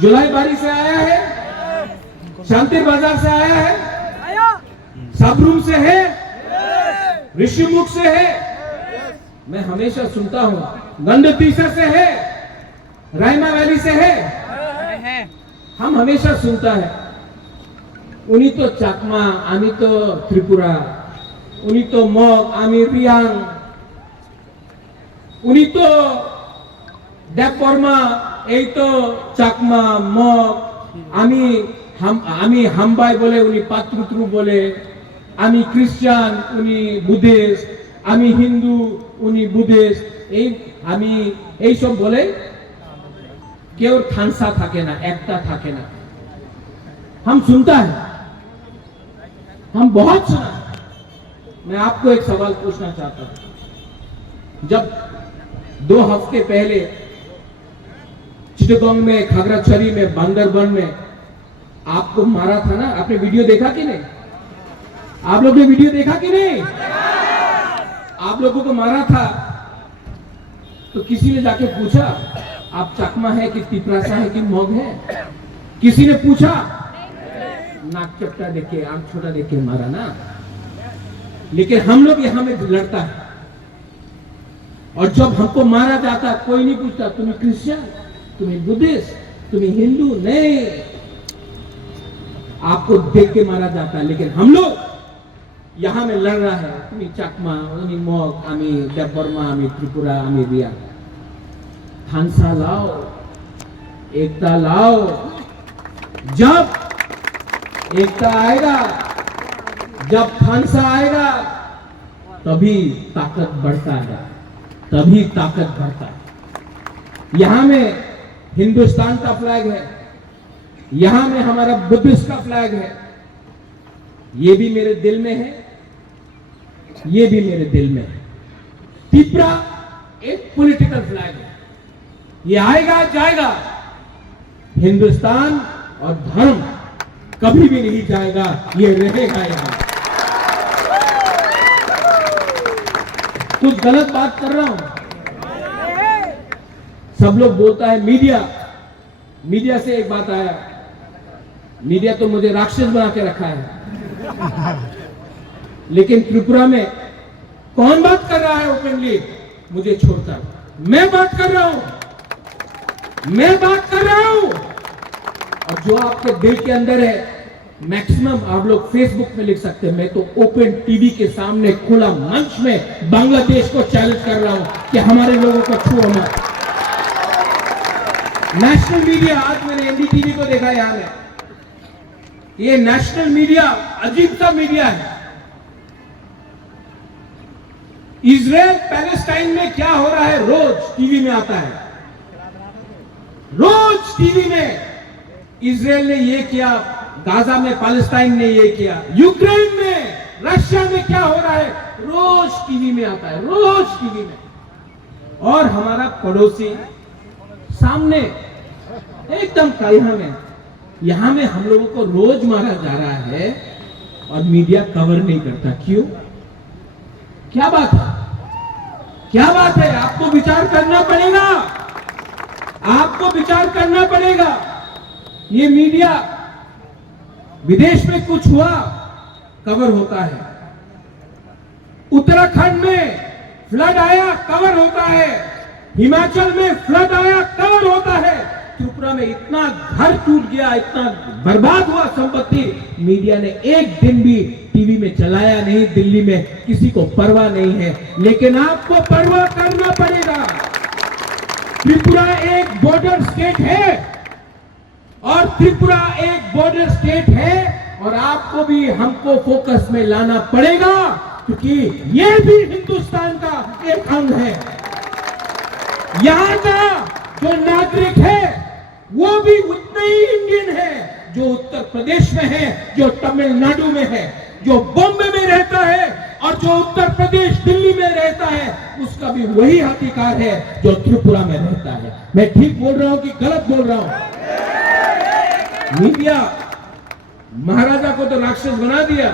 जुलाई बारी से आया है, शांति बाजार से आया है, सबरूम से है, ऋषिमुख से है। मैं हमेशा सुनता हूं गंडतीसा से है, रायमा वैली से है। हम हमेशा सुनता है उन्हीं तो चाकमा, आमी तो त्रिपुरा, उन्हीं तो मग, आमी रियांग, उन्हीं तो देवबर्मा, এই তো চাকমা, মগ, আমি হামবাই বলে, উনি পাত্রুত্রু বলে, আমি খ্রিস্টান, উনি বুদ্ধিস্ট, আমি হিন্দু, উনি বুদ্ধিস্ট, আমি এইসব বলে কেউ থানসা থাকে না, একটা থাকে না। हम सुनता है, हम बहुत सुना। मैं आपको एक सवाल पूछना चाहता हूं। जब 2 हफ्ते पहले चिटगोंग में, खागराछड़ी में, बांदरबन में आपको मारा था ना, आपने वीडियो देखा कि नहीं? आप लोग ने वीडियो देखा कि नहीं? आप लोगों को मारा था तो किसी ने जाके पूछा आप चकमा है कि तिपरासा है कि मग है? किसी ने पूछा? नाक चपटा देखे, आंख छोटा देखे मारा ना। लेकिन हम लोग यहां में लड़ता है, और जब हमको मारा जाता कोई नहीं पूछता तुम्हें क्रिश्चियन, तुम्हें बुद्धिस्ट, तुम्हें हिंदू, नहीं, आपको देख के मारा जाता है। लेकिन हम लोग यहां में लड़ रहा है, तुम्हें चकमा, तुम्हें मग, आमी देवबर्मा, आमी त्रिपुरा, आमी रिया। थानसा लाओ, एकता लाओ। जब एकता आएगा, जब थानसा आएगा, तभी ताकत बढ़ता है, तभी ताकत बढ़ता है। यहां में हिंदुस्तान का फ्लैग है, यहां में हमारा बुद्धिस्ट का फ्लैग है। ये भी मेरे दिल में है, ये भी मेरे दिल में है। त्रिपुरा एक पॉलिटिकल फ्लैग है, ये आएगा जाएगा। हिंदुस्तान और धर्म कभी भी नहीं जाएगा, ये रहेगा यहां। कुछ गलत बात कर रहा हूं? सब लोग बोलता है मीडिया से एक बात आया, मीडिया तो मुझे राक्षस बना के रखा है। लेकिन त्रिपुरा में कौन बात कर रहा है ओपनली मुझे छोड़कर? मैं बात कर रहा हूं, मैं बात कर रहा हूं। और जो आपके दिल के अंदर है, मैक्सिमम आप लोग फेसबुक में लिख सकते हैं। मैं तो ओपन टीवी के सामने खुला मंच में बांग्लादेश को चैलेंज कर रहा हूं कि हमारे लोगों को छुओ मत। नेशनल मीडिया, आज मैंने एनडीटीवी को देखा यहां में, ये नेशनल मीडिया अजीब सा मीडिया है। इजराइल पैलेस्टाइन में क्या हो रहा है रोज टीवी में आता है, रोज टीवी में। इजराइल ने ये किया, गाजा में पैलेस्टाइन ने ये किया, यूक्रेन में, रशिया में क्या हो रहा है रोज टीवी में आता है, रोज टीवी में। और हमारा पड़ोसी सामने एकदम कायहा में, यहां में हम लोगों को रोज मारा जा रहा है और मीडिया कवर नहीं करता। क्यों? क्या बात है? क्या बात है? आपको विचार करना पड़ेगा, आपको विचार करना पड़ेगा। ये मीडिया, विदेश में कुछ हुआ कवर होता है, उत्तराखंड में फ्लड आया कवर होता है, हिमाचल में फ्लड आया कवर होता है, त्रिपुरा में इतना घर टूट गया, इतना बर्बाद हुआ संपत्ति, मीडिया ने एक दिन भी टीवी में चलाया नहीं। दिल्ली में किसी को परवाह नहीं है, लेकिन आपको परवाह करना पड़ेगा। त्रिपुरा एक बॉर्डर स्टेट है, और त्रिपुरा एक बॉर्डर स्टेट है, और आपको भी हमको फोकस में लाना पड़ेगा, क्योंकि ये भी हिंदुस्तान का एक अंग है। यहां का जो नागरिक है वो भी उतना ही इंडियन है जो उत्तर प्रदेश में है, जो तमिलनाडु में है, जो बॉम्बे में रहता है, और जो उत्तर प्रदेश दिल्ली में रहता है, उसका भी वही अधिकार है जो त्रिपुरा में रहता है। मैं ठीक बोल रहा हूं कि गलत बोल रहा हूं? मीडिया महाराजा को तो राक्षस बना दिया,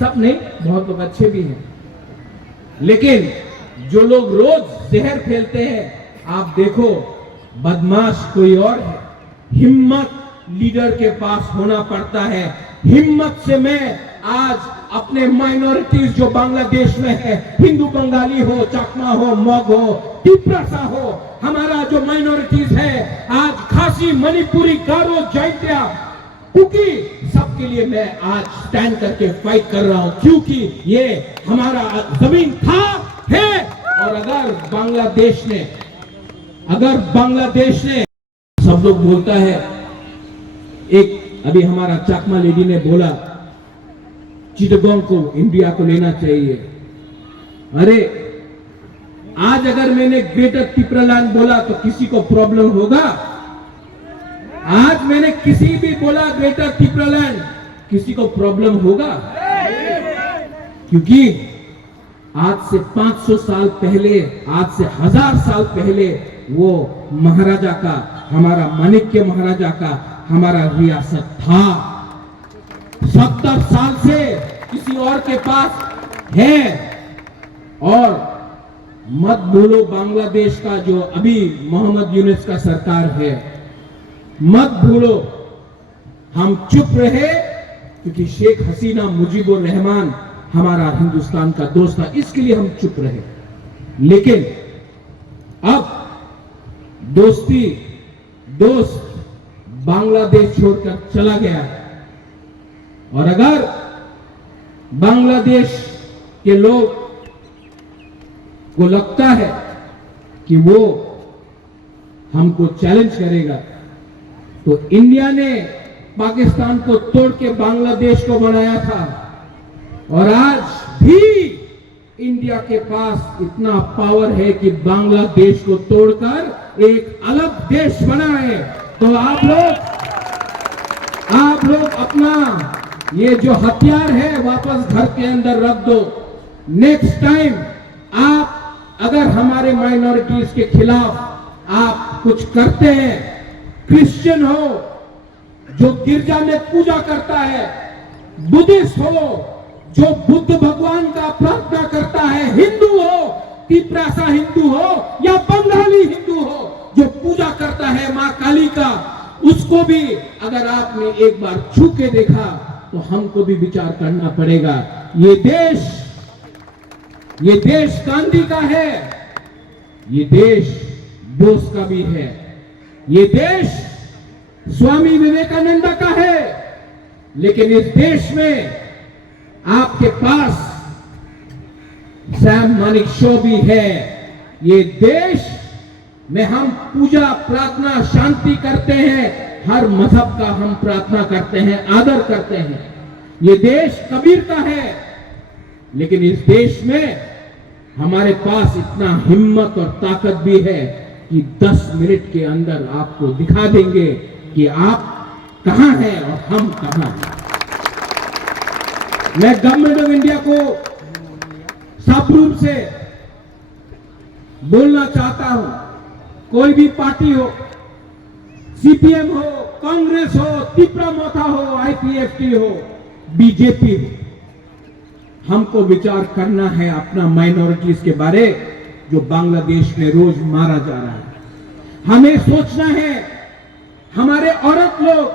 सब नहीं, बहुत लोग अच्छे भी हैं, लेकिन जो लोग रोज जहर फैलते हैं, आप देखो बदमाश कोई और है, हिम्मत लीडर के पास होना पड़ता है। हिम्मत से मैं आज अपने माइनॉरिटीज जो बांग्लादेश में है, हिंदू बंगाली हो, चकमा हो, मग हो, तिप्रासा हो, हमारा जो माइनॉरिटीज है आज खासी, मणिपुरी, गारो, जैंतिया, कुकी, सबके लिए मैं आज स्टैंड करके फाइट कर रहा हूं, क्योंकि ये हमारा जमीन था, है। और अगर बांग्लादेश ने सब लोग बोलता है, एक अभी हमारा चाकमा लेडी ने बोला चिटगांव को इंडिया को लेना चाहिए। अरे आज अगर मैंने ग्रेटर तिप्रालैंड बोला तो किसी को प्रॉब्लम होगा? आज मैंने किसी भी बोला ग्रेटर तिप्रालैंड, किसी को प्रॉब्लम होगा? क्योंकि आज से 500 साल पहले, आज से 1000 साल पहले वो महाराजा का, हमारा माणिक्य महाराजा का हमारा रियासत था। 70 साल से किसी और के पास है। और मत भूलो बांग्लादेश का जो अभी मोहम्मद यूनुस का सरकार है, मत भूलो। हम चुप रहे क्योंकि शेख हसीना मुजीबुर रहमान हमारा हिंदुस्तान का दोस्त था, इसके लिए हम चुप रहे। लेकिन अब दोस्त बांग्लादेश छोड़कर चला गया। और अगर बांग्लादेश के लोग को लगता है कि वो हमको चैलेंज करेगा, तो इंडिया ने पाकिस्तान को तोड़ के बांग्लादेश को बनाया था। और आज भी इंडिया के पास इतना पावर है कि बांग्लादेश को तोड़कर एक अलग देश बनाए। तो आप लोग अपना ये जो हथियार है वापस घर के अंदर रख दो। नेक्स्ट टाइम आप अगर हमारे माइनॉरिटीज के खिलाफ आप कुछ करते हैं, क्रिश्चियन हो जो गिरजा में पूजा करता है, बुद्धिस्ट हो जो बुद्ध भगवान का प्रार्थना करता है, हिंदू हो, तिप्रासा हिंदू हो या बंगाली हिंदू हो जो पूजा करता है मां काली का, उसको भी अगर आपने एक बार छू के देखा तो हमको भी विचार करना पड़ेगा। ये देश गांधी का है, ये देश बोस का भी है, ये देश स्वामी विवेकानंद का है। लेकिन इस देश में आपके पास सैम मानेकशॉ भी है। ये देश में हम पूजा, प्रार्थना, शांति करते हैं, हर मजहब का हम प्रार्थना करते हैं, आदर करते हैं। ये देश कबीर का है। लेकिन इस देश में हमारे पास इतना हिम्मत और ताकत भी है कि 10 मिनट के अंदर आपको दिखा देंगे कि आप कहां हैं और हम कहां हैं। मैं गवर्नमेंट ऑफ इंडिया को साफ रूप से बोलना चाहता हूं, कोई भी पार्टी हो, सीपीएम हो, कांग्रेस हो, तिप्रा मोथा हो, आईपीएफटी हो, बीजेपी हो, हमको विचार करना है अपना माइनॉरिटीज के बारे जो बांग्लादेश में रोज मारा जा रहा है। हमें सोचना है हमारे औरत लोग,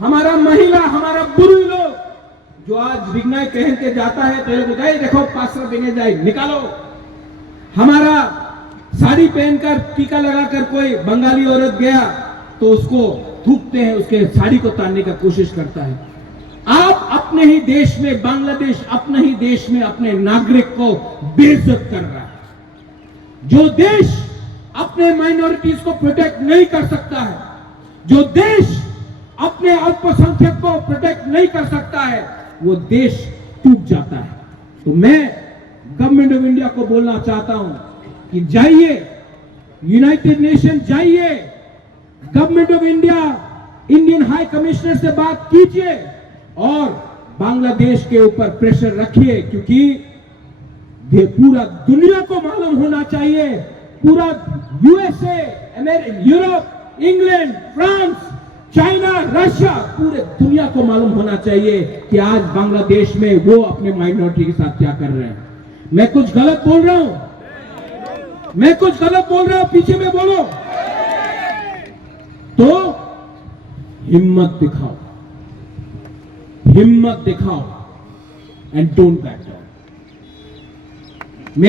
हमारा महिला, हमारा बुरी लोग जो आज रिगनाई पहन के जाता है तो लोग देखो पासरा पहने जाए, निकालो। हमारा साड़ी पहनकर टीका लगाकर कोई बंगाली औरत गया तो उसको थूकते हैं, उसके साड़ी को तानने का कोशिश करता है। आप अपने ही देश में, बांग्लादेश अपने ही देश में अपने नागरिक को बेइज्जत कर रहा है। जो देश अपने माइनॉरिटीज को प्रोटेक्ट नहीं कर सकता है, जो देश अपने अल्पसंख्यक को प्रोटेक्ट नहीं कर सकता है, वो देश टूट जाता है। तो मैं गवर्नमेंट ऑफ इंडिया को बोलना चाहता हूं कि जाइए, यूनाइटेड नेशन जाइए, government of India, Indian high commissioner से बात कीजिए और बांग्लादेश के ऊपर प्रेशर रखिए, क्योंकि पूरा दुनिया को मालूम होना चाहिए, पूरा USA, Europe, England, France, China, Russia, पूरे दुनिया को मालूम होना चाहिए कि आज बांग्लादेश में वो अपने माइनॉरिटी के साथ क्या कर रहे हैं। मैं कुछ गलत बोल रहा हूं? मैं कुछ गलत बोल रहा हूं? पीछे में बोलो। तो हिम्मत दिखाओ एंड डोंट बैक डाउन।